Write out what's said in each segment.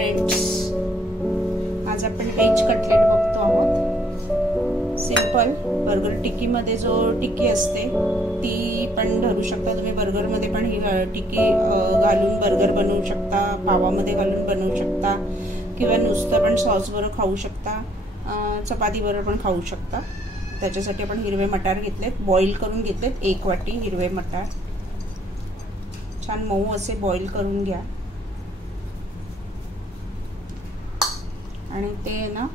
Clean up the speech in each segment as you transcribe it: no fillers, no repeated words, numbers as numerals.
Friends, आज आपण veg cutlet बघतो आहोत। सिंपल बर्गर टिक्की मध्ये जो टिक्की असते ती पण धरू शकता तुम्ही। बर्गर मध्ये पण ही टिक्की घालून बर्गर बनवू शकता, पावामध्ये घालून बनवू शकता किंवा नुसतं पण सॉस बरोबर खाऊ शकता, चपाती बरोबर पण खाऊ शकता। त्याच्यासाठी आपण हिरवे मटार घेतलेत, बॉईल करून घेतलेत 1 वाटी हिरवे मटार। छान मऊ असे बॉईल करून घ्या आणि ते ना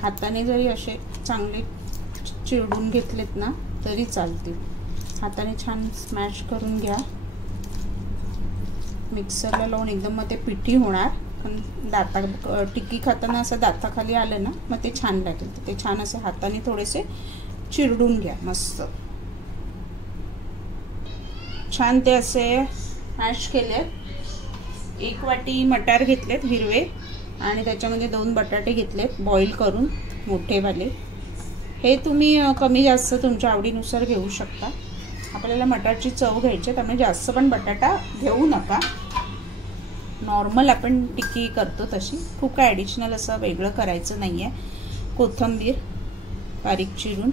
हाताने जरी असे चांगले चिरडून घेतलेत ना तरी चालतील। हाताने छान स्मॅश करून घ्या, मिक्सरला लावून एकदम मग ते पिठी होणार। पण दाता टिक्की खाताना असं दाताखाली आलं ना मग ते छान लागेल। ते छान असे हाताने थोडेसे चिरडून घ्या मस्त। छान ते असे मॅश केले। 1 वाटी मटार घेतलेत हिरवे आणि त्याच्यामध्ये 2 बटाटे घेतलेत बॉईल करून मोठेवाले। हे तुम्ही कमी जास्त तुमच्या आवडीनुसार घेऊ शकता। आपल्याला मटारची चव घ्यायची त्यामुळे जास्त पण बटाटा घेऊ नका। नॉर्मल आपण टिक्की करतो तशी, खूप काय ॲडिशनल असं वेगळं करायचं नाही आहे। कोथिंबीर बारीक चिरून,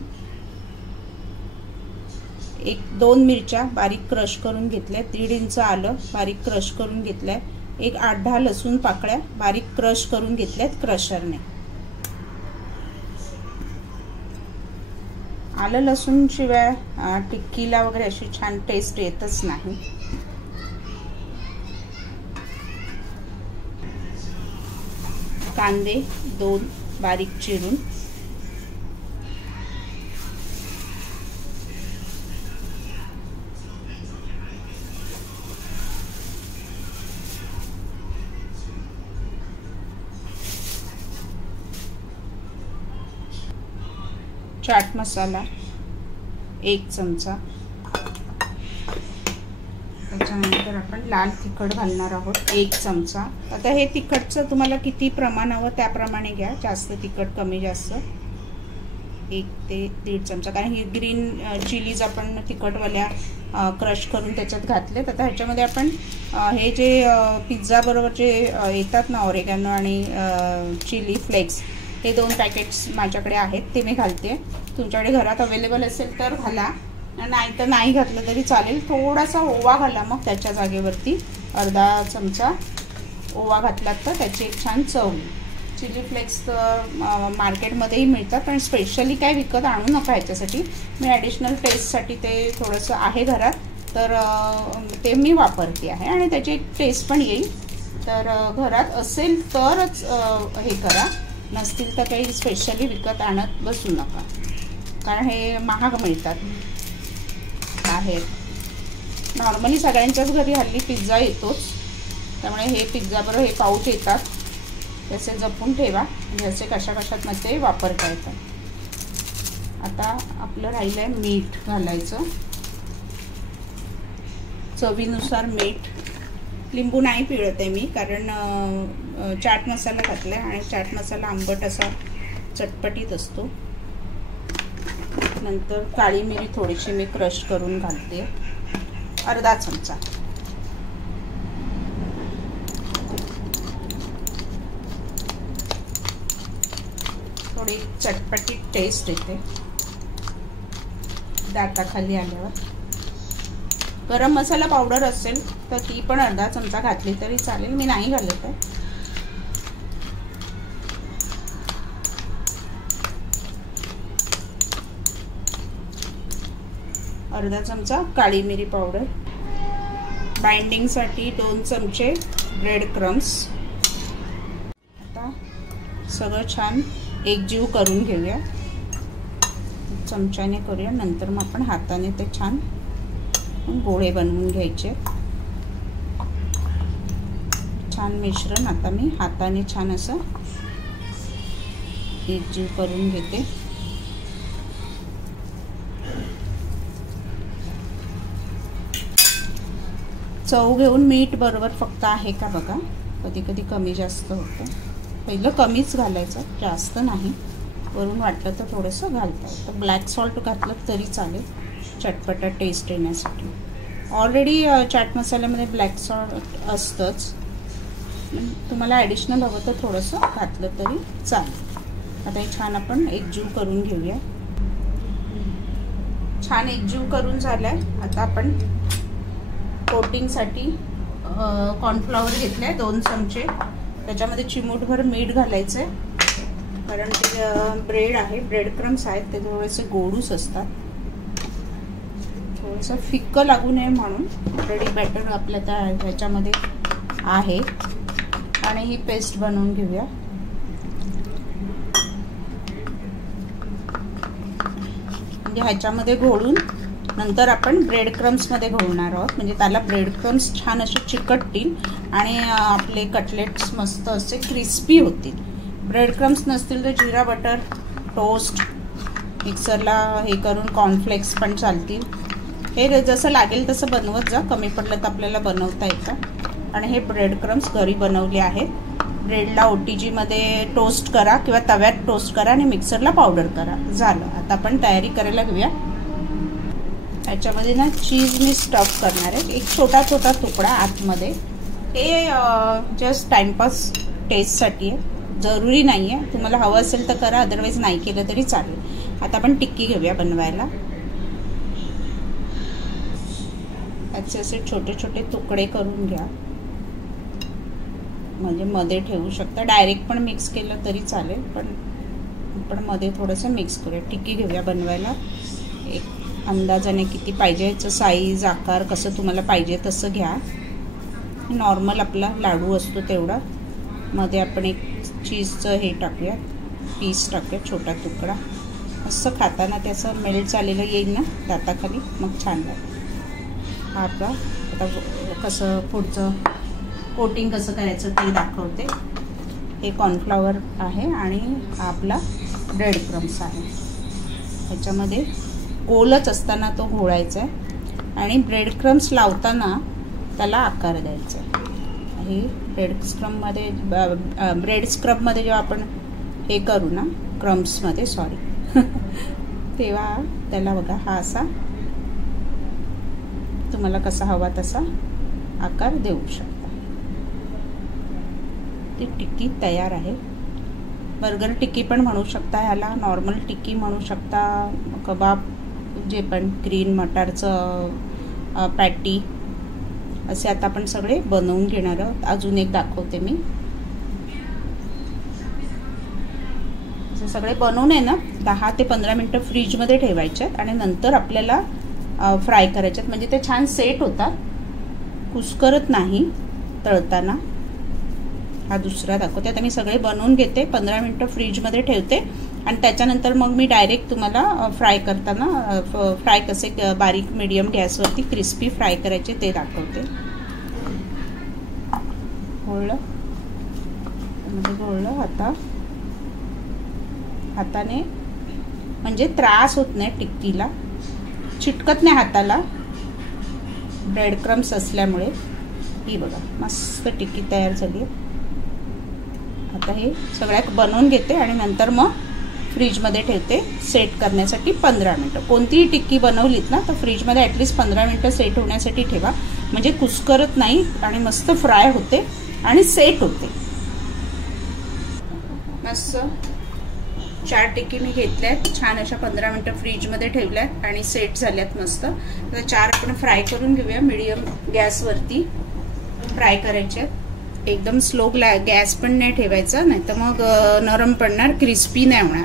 1-2 मिरच्या बारीक क्रश करून घेतल्या, 1.5 इंच आलं बारीक क्रश करून घेतलंय, 8-10 लसूण पाकळ्या बारीक क्रश करून घेतल्यात क्रशरने। आलं लसूण शिवाय टिक्कीला वगैरे अशी छान टेस्ट येतच नाही। कांदे 2 बारीक चिरून, चाट मसाला 1 चमचा, त्याच्यानंतर आपण लाल तिखट घालणार आहोत 1 चमचा। आता हे तिखटचं तुम्हाला किती प्रमाण हवं त्याप्रमाणे घ्या, जास्त तिखट कमी जास्त 1 ते 1.5 चमचा, कारण ही ग्रीन चिलीज आपण तिखटवाल्या क्रश करून त्याच्यात घातलेत। आता ह्याच्यामध्ये आपण हे जे पिझ्झा बरोबर जे येतात ना ऑरेगॅनो आणि चिली फ्लेक्स, हे 2 पॅकेट्स माझ्याकडे आहेत ते मी घालते। तुमच्याकडे घरात अवेलेबल असेल तर घाला, नाही तर नाही घातलं तरी चालेल। थोडासा ओवा घाला मग त्याच्या जागेवरती, अर्धा चमचा ओवा घातलात तर त्याची एक छान चव। चिली फ्लेक्स मार्केटमध्येही मिळतात पण स्पेशली काय विकत आणू नका ह्याच्यासाठी। मी ॲडिशनल टेस्टसाठी ते थोडंसं आहे घरात तर ते मी वापरते आहे आणि त्याची एक टेस्ट पण येईल। तर घरात असेल तरच हे करा, नसतील तर काही स्पेशली विकत आणत बसू नका, कारण हे महाग मिळतात बाहेर। नॉर्मली सगळ्यांच्याच घरी हल्ली पिझ्झा येतोच, त्यामुळे हे पिझ्झा बरोबर हे पाऊच येतात त्याचे जपून ठेवा, जसे कशात ते वापरता येतात। आता आपलं राहिलं आहे मीठ घालायचं, चवीनुसार मीठ। लिंबू नाही पिळत आहे मी, कारण चाट मसाला घातला आहे आणि चाट मसाला आंबट असा चटपटीत असतो। नंतर काळी मिरी थोडीशी मी क्रश करून घालते, अर्धा चमचा। थोडी चटपटीत टेस्ट येते दाताखाली आल्यावर। गरम मसाला पावडर असेल तर ती पण अर्धा चमचा घातली तरी चालेल, मी नाही घालत आहे। अर्धा चमचा काळी मिरी पावडर, बाइंडिंगसाठी 2 चमचे ब्रेड क्रम्स। आता सगळं छान एकजीव करून घेऊया, चमच्याने करूया, नंतर मग आपण हाताने ते छान गोळे बनवून घ्यायचे। छान मिश्रण आता मी हाताने छान असं एकजीव करून घेते। चव घेऊन मीठ बरोबर फक्त आहे का बघा, कधी कधी कमी जास्त होतं। पहिलं कमीच घालायचं, जास्त नाही, वरून वाटलं तर थोडंसं घालता येतं। ब्लॅक सॉल्ट घातलं तरी चालेल चटपटा टेस्ट येण्यासाठी। ऑलरेडी चाट मसाल्यामध्ये ब्लॅक सॉल्ट असतंच, तुम्हाला ॲडिशनल हवं तर थोडंसं घातलं तरी चालेल. आता हे छान आपण एकजीव करून घेऊया. छान एकजीव करून झालाय. आता आपण कोटिंगसाठी कॉर्नफ्लॉवर घेतले 2 चमचे. त्याच्यामध्ये चिमूटभर मीठ घालायचं आहे, कारण ते ब्रेड आहे, ब्रेड क्रम्स आहेत, ते थोडेसे गोडूस असतात. थोडंसं फिक्कं लागू नये म्हणून ऑलरेडी बॅटर आपल्या त्या ह्याच्यामध्ये आहे. आणि ही पेस्ट बनवून घेऊया. म्हणजे ह्याच्यामध्ये घोळून नंतर आपण ब्रेड क्रम्समध्ये घोळणार आहोत. म्हणजे त्याला ब्रेड क्रम्स छान असे चिकटतील आणि आपले कटलेट्स मस्त असे क्रिस्पी होतील. ब्रेड क्रम्स नसतील तर जिरा बटर टोस्ट मिक्सरला हे करून कॉर्नफ्लेक्स पण चालतील. हे जसं लागेल तसं बनवत जा. कमी पडलं तर आपल्याला बनवता येतं. आणि हे ब्रेड क्रम्स घरी बनवले आहेत. ब्रेडला OTG मध्ये टोस्ट करा किंवा तव्यात टोस्ट करा आणि मिक्सरला पावडर करा. झालं. आता आपण तयारी करायला घेऊया. याच्यामध्ये ना चीज मी स्टफ करणार आहे, एक छोटा छोटा तुकडा आतमध्ये. हे जस्ट टाइमपास टेस्टसाठी आहे, जरुरी नाही आहे. तुम्हाला हवं असेल तर करा, अदरवाईज नाही केलं तरी चालेल. आता आपण टिक्की घेऊया बनवायला. याचे असे छोटे छोटे तुकडे करून घ्या. म्हणजे मध्ये ठेवू शकता, डायरेक्ट पण मिक्स केलं तरी चालेल, पण आपण मध्ये थोडंसं मिक्स करूया. टिक्की घेऊया बनवायला. एक अंदाजाने किती पाहिजे याचं साईज आकार कसं तुम्हाला पाहिजे तसं घ्या. नॉर्मल आपला लाडू असतो तेवढा. मध्ये आपण एक चीजचं हे टाकूया, पीस टाकूया, छोटा तुकडा. असं खाताना त्याचं मेल्ट झालेलं येईल ना दाताखाली, मग छान लागेल. हा आपला आता कसं पुढचं कोटिंग कसं करायचं ते दाखवते. हे कॉर्नफ्लॉवर आहे आणि हा आपला ब्रेड क्रम्स आहे. ह्याच्यामध्ये गोलच असताना तो घोळायचा आहे आणि ब्रेड क्रम्स लावताना त्याला आकार द्यायचा आहे. हे ब्रेड स्क्रबमध्ये जेव्हा आपण हे करू ना क्रम्समध्ये तेव्हा त्याला बघा हा असा तुम्हाला कसा हवा तसा आकार देऊ शकता. ती टिक्की तयार आहे. बर्गर टिक्की पण म्हणू शकता, ह्याला नॉर्मल टिक्की म्हणू शकता, कबाब जे पण ग्रीन मटारचं पॅटी असे आता आपण सगळे बनवून घेणार आहोत. अजून एक दाखवते मी. असे सगळे बनवून आहे ना 10 ते 15 मिनटं फ्रीजमध्ये ठेवायचे आणि नंतर आपल्याला फ्राय करायचे. म्हणजे ते छान सेट होतात, कुस्करत नाही तळताना. हा दुसरा दाखवते. आता मी सगळे बनवून घेते, 15 मिनटं फ्रीजमध्ये ठेवते आणि त्याच्यानंतर मग मी डायरेक्ट तुम्हाला फ्राय करताना फ्राय कसे बारीक मीडियम गॅसवरती क्रिस्पी फ्राय करायचे ते दाखवते. घोळलं आता हाताने, म्हणजे त्रास होत नाही टिक्कीला, चिटकत नाही हाताला ब्रेड क्रम्स असल्यामुळे. ही बघा मस्त टिक्की तयार झाली आहे. आता हे सगळ्यात बनवून घेते आणि नंतर मग फ्रीजमध्ये ठेवते सेट करण्यासाठी 15 मिनटं. कोणतीही टिक्की बनवलीत ना तर फ्रीजमध्ये ॲटलिस्ट 15 मिनटं सेट होण्यासाठी ठेवा. म्हणजे कुस्करत नाही आणि मस्त फ्राय होते आणि सेट होते. मस्त 4 टिक्की मी घेतल्यात, छान अशा 15 मिनटं फ्रीजमध्ये ठेवल्यात आणि सेट झाल्यात मस्त. तर 4 आपण फ्राय करून घेऊया. मीडियम गॅसवरती फ्राय करायचे. एकदम स्लो गॅस पण नाही ठेवायचा, नाही तर मग नरम पडणार, क्रिस्पी नाही होणार.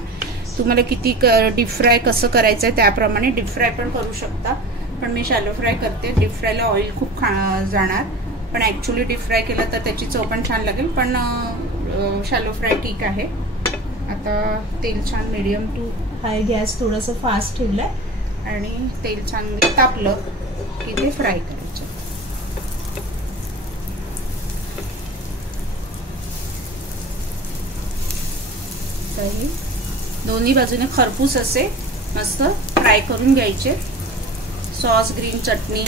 तुम्हाला किती डीप फ्राय कसं करायचं आहे त्याप्रमाणे डीप फ्राय पण करू शकता. पण मी शॅलो फ्राय करते. डीप फ्रायला ऑइल खूप जाणार, पण ॲक्च्युली डीप फ्राय केलं तर त्याची चव पण छान लागेल. पण शॅलो फ्राय ठीक आहे. आता तेल छान मीडियम टू हाय गॅस थोडंसं फास्ट ठेवलं आहे आणि तेल छान तापलं की ते फ्राय करायचं. दोन्ही बाजूने खरपूस असे मस्त फ्राय करून घ्यायचे. सॉस ग्रीन चटणी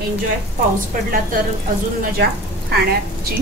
एन्जॉय. पाऊस पडला तर अजून मजा खाण्याची.